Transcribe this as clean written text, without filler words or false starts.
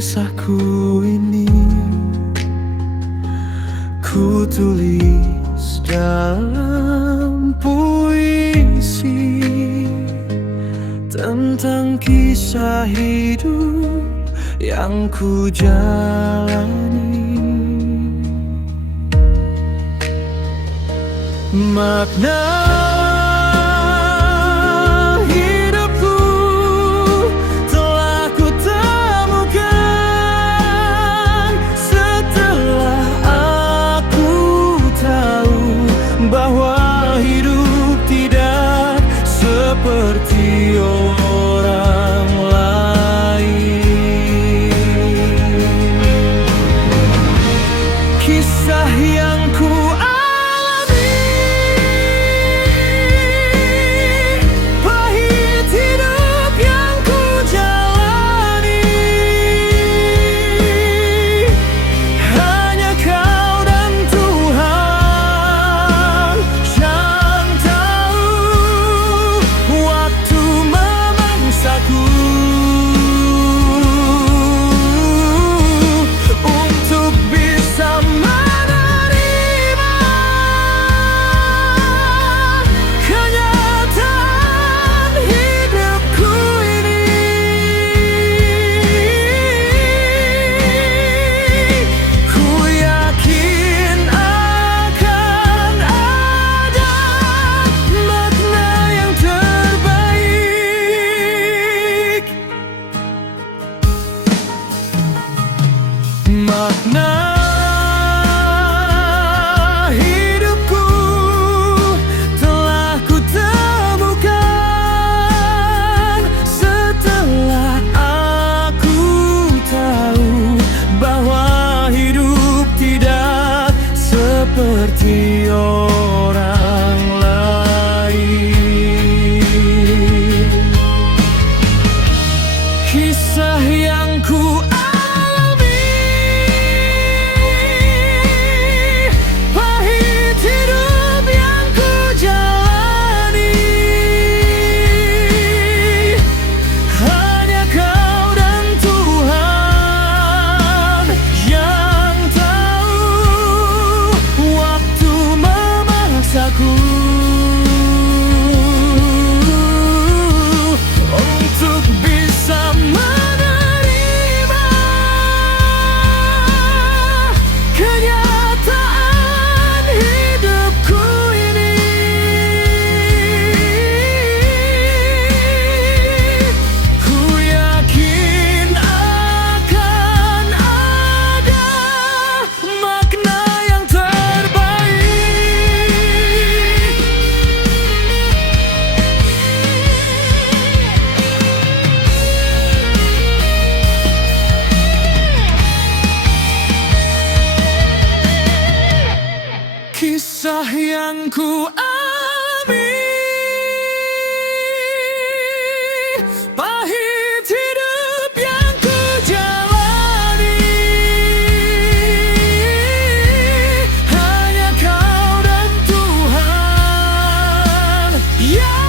kisahku ini ku tulis dalam puisi tentang kisah hidup yang ku jalani. Makna hidupku telah ku temukan setelah aku tahu bahwa hidup tidak seperti orang lain. Kisah yang ku makna hidupku telah ku temukan setelah aku tahu bahwa hidup tidak seperti orang lain. Kisah yang ku untuk bisa menerima kenyataan hidupku ini. Ku yakin akan ada makna yang terbaik. Kisah yang ku alami, pahit hidup yang ku jalani, hanya Kau dan Tuhan yang